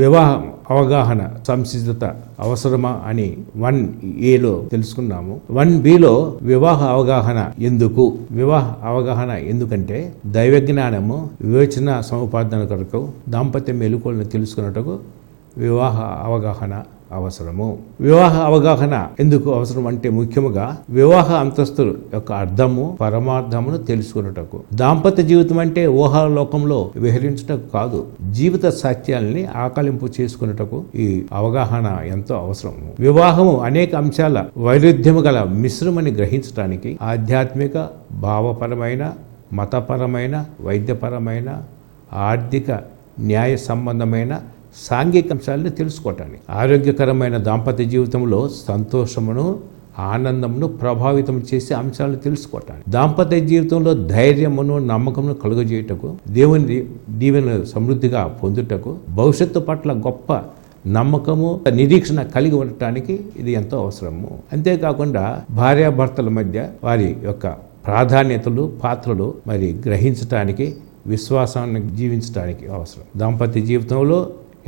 వివాహం అవగాహన సంసిద్ధత అవసరమా అని 1A తెలుసుకున్నాము. 1Bలో వివాహ అవగాహన ఎందుకు? వివాహ అవగాహన ఎందుకంటే దైవ జ్ఞానము, వివేచన సముపార్జన కొరకు, దాంపత్య మెలకువలను తెలుసుకున్నట్టుకు వివాహ అవగాహన అవసరము. వివాహ అవగాహన ఎందుకు అవసరం అంటే ముఖ్యముగా వివాహ అంతస్తుల యొక్క అర్థము, పరమార్థమును తెలుసుకున్నటకు. దాంపత్య జీవితం అంటే ఊహాలోకంలో విహరించుటకు కాదు, జీవిత సత్యాల్ని ఆకలింపు చేసుకున్నటకు ఈ అవగాహన ఎంతో అవసరము. వివాహము అనేక అంశాల వైరుధ్యము గల మిశ్రమని గ్రహించడానికి ఆధ్యాత్మిక, భావపరమైన, మతపరమైన, వైద్యపరమైన, ఆర్థిక, న్యాయ సంబంధమైన, సాంఘిక అంశాలను తెలుసుకోవటానికి, ఆరోగ్యకరమైన దాంపత్య జీవితంలో సంతోషమును, ఆనందమును ప్రభావితం చేసే అంశాలను తెలుసుకోవటానికి, దాంపత్య జీవితంలో ధైర్యమును, నమ్మకమును కలుగజేయుటకు, దేవుని దీవెన సమృద్ధిగా పొందుటకు, భవిష్యత్తు పట్ల గొప్ప నమ్మకము, నిరీక్షణ కలిగి ఉండటానికి ఇది ఎంతో అవసరము. అంతేకాకుండా భార్యాభర్తల మధ్య వారి యొక్క ప్రాధాన్యతలు, పాత్రలు మరి గ్రహించటానికి, విశ్వాసాన్ని జీవించడానికి అవసరం. దాంపత్య జీవితంలో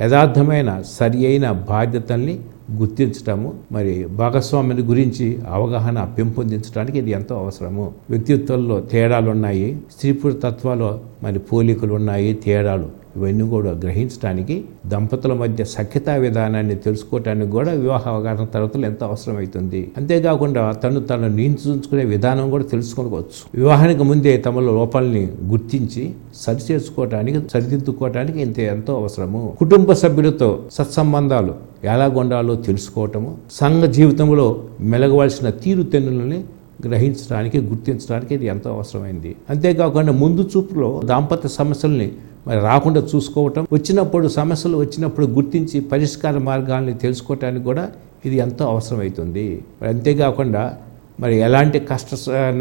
యథార్థమైన సరి అయిన బాధ్యతల్ని గుర్తించటము, మరి భాగస్వామిని గురించి అవగాహన పెంపొందించడానికి ఇది ఎంతో అవసరము. వ్యక్తిత్వంలో తేడాలు ఉన్నాయి, స్త్రీ పురుష తత్వాల్లో మరి పోలికలు ఉన్నాయి, తేడాలు ఇవన్నీ కూడా గ్రహించడానికి, దంపతుల మధ్య సఖ్యతా విధానాన్ని తెలుసుకోవటానికి కూడా వివాహ అవగాహన తరగతులు ఎంతో అవసరమవుతుంది. అంతేకాకుండా తను నియంత్రించుకునే విధానం కూడా తెలుసుకోవచ్చు. వివాహానికి ముందే తమలో లోపాలని గుర్తించి సరిదిద్దుకోవటానికి ఎంతో అవసరము. కుటుంబ సభ్యులతో సత్సంబంధాలు ఎలాగొండాలో తెలుసుకోవటము, సంఘ జీవితంలో మెలగవలసిన తీరుతెన్నులని గ్రహించడానికి, గుర్తించడానికి ఇది ఎంతో అవసరమైంది. అంతేకాకుండా ముందు చూపులో దాంపత్య సమస్యల్ని మరి రాకుండా చూసుకోవటం, సమస్యలు వచ్చినప్పుడు గుర్తించి పరిష్కార మార్గాల్ని తెలుసుకోవటానికి కూడా ఇది ఎంతో అవసరమవుతుంది. మరి అంతేకాకుండా మరి ఎలాంటి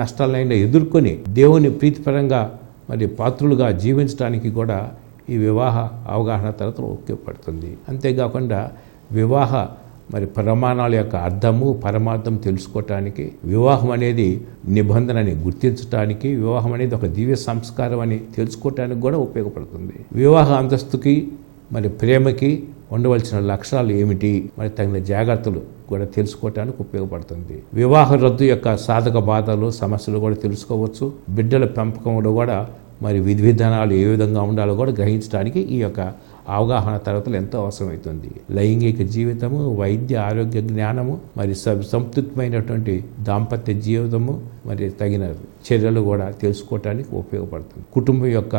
నష్టాలైనా ఎదుర్కొని దేవుని ప్రీతిపరంగా మరి పాత్రులుగా జీవించడానికి కూడా ఈ వివాహ అవగాహన తరగతి ఉపయోగపడుతుంది. అంతేకాకుండా వివాహ మరి ప్రమాణాల యొక్క అర్థము, పరమార్థం తెలుసుకోవటానికి, వివాహం అనేది నిబంధనని గుర్తించడానికి, వివాహం అనేది ఒక దివ్య సంస్కారం అని తెలుసుకోవటానికి కూడా ఉపయోగపడుతుంది. వివాహ అంతస్తుకి మరి ప్రేమకి ఉండవలసిన లక్షణాలు ఏమిటి, మరి తగిన జాగ్రత్తలు కూడా తెలుసుకోవటానికి ఉపయోగపడుతుంది. వివాహ రద్దు యొక్క సాధక బాధలు, సమస్యలు కూడా తెలుసుకోవచ్చు. బిడ్డల పెంపకంలో కూడా మరి విధి విధానాలు ఏ విధంగా ఉండాలో కూడా గ్రహించడానికి ఈ యొక్క అవగాహన తరగతులు ఎంతో అవసరమవుతుంది. లైంగిక జీవితము, వైద్య ఆరోగ్య జ్ఞానము, మరి సంతృప్తమైనటువంటి దాంపత్య జీవితము, మరి తగిన చర్యలు కూడా తెలుసుకోవటానికి ఉపయోగపడుతుంది. కుటుంబం యొక్క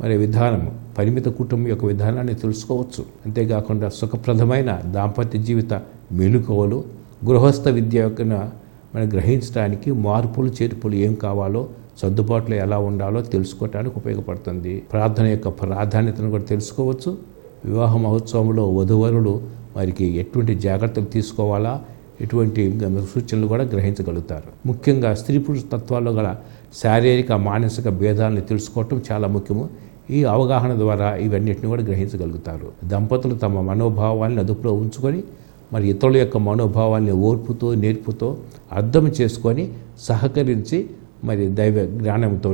మరి విధానము, పరిమిత కుటుంబం యొక్క విధానాన్ని తెలుసుకోవచ్చు. అంతేకాకుండా సుఖప్రదమైన దాంపత్య జీవిత మెలుకువలు, గృహస్థ విద్య యొక్క మనం గ్రహించడానికి, మార్పులు చేర్పులు ఏం కావాలో, సర్దుబాట్లు ఎలా ఉండాలో తెలుసుకోవటానికి ఉపయోగపడుతుంది. ప్రార్థన యొక్క ప్రాధాన్యతను కూడా తెలుసుకోవచ్చు. వివాహ మహోత్సవంలో వధూవరులు వారికి ఎటువంటి జాగ్రత్తలు తీసుకోవాలా, ఎటువంటి సూచనలు కూడా గ్రహించగలుగుతారు. ముఖ్యంగా స్త్రీ పురుష తత్వాల్లో గల శారీరక, మానసిక భేదాలను తెలుసుకోవటం చాలా ముఖ్యము. ఈ అవగాహన ద్వారా ఇవన్నిటిని కూడా గ్రహించగలుగుతారు. దంపతులు తమ మనోభావాలను అదుపులో ఉంచుకొని మరి ఇతరుల యొక్క మనోభావాల్ని ఓర్పుతో, నేర్పుతో అర్థం చేసుకొని సహకరించి మరి దైవ జ్ఞానంతో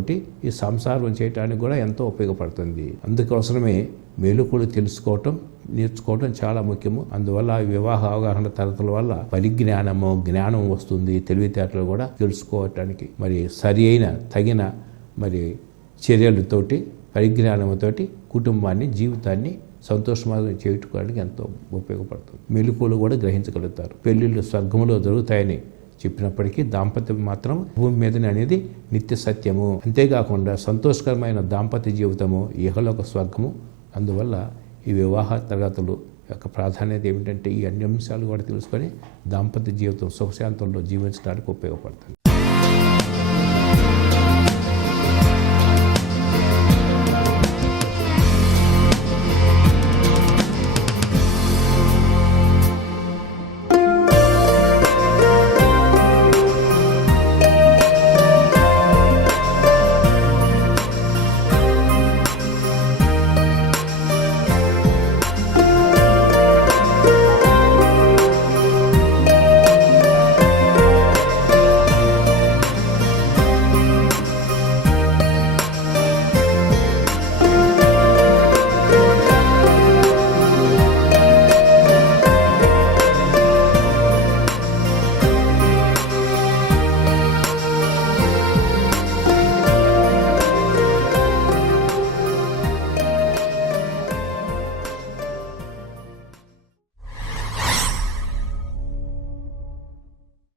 ఈ సంసారం చేయటానికి కూడా ఎంతో ఉపయోగపడుతుంది. అందుకోసమే మెలకువలు తెలుసుకోవటం, నేర్చుకోవటం చాలా ముఖ్యము. అందువల్ల వివాహ అవగాహన తరగతుల వల్ల పరిజ్ఞానము, జ్ఞానం వస్తుంది. తెలివితేటలు కూడా తెలుసుకోవటానికి మరి సరి అయిన తగిన మరి చర్యలతోటి, పరిజ్ఞానంతోటి కుటుంబాన్ని, జీవితాన్ని సంతోషంగా చేయడానికి ఎంతో ఉపయోగపడుతుంది. మెలకువలు కూడా గ్రహించగలుగుతారు. పెళ్లిళ్ళు స్వర్గంలో జరుగుతాయని చెప్పినప్పటికీ దాంపత్యం మాత్రం భూమి మీదనే అనేది నిత్య సత్యము. అంతేకాకుండా సంతోషకరమైన దాంపత్య జీవితము ఇహలోక స్వర్గము. అందువల్ల ఈ వివాహ తరగతులు యొక్క ప్రాధాన్యత ఏమిటంటే ఈ అన్ని అంశాలు కూడా తెలుసుకొని దాంపత్య జీవితం సుఖశాంతంలో జీవించడానికి ఉపయోగపడుతుంది.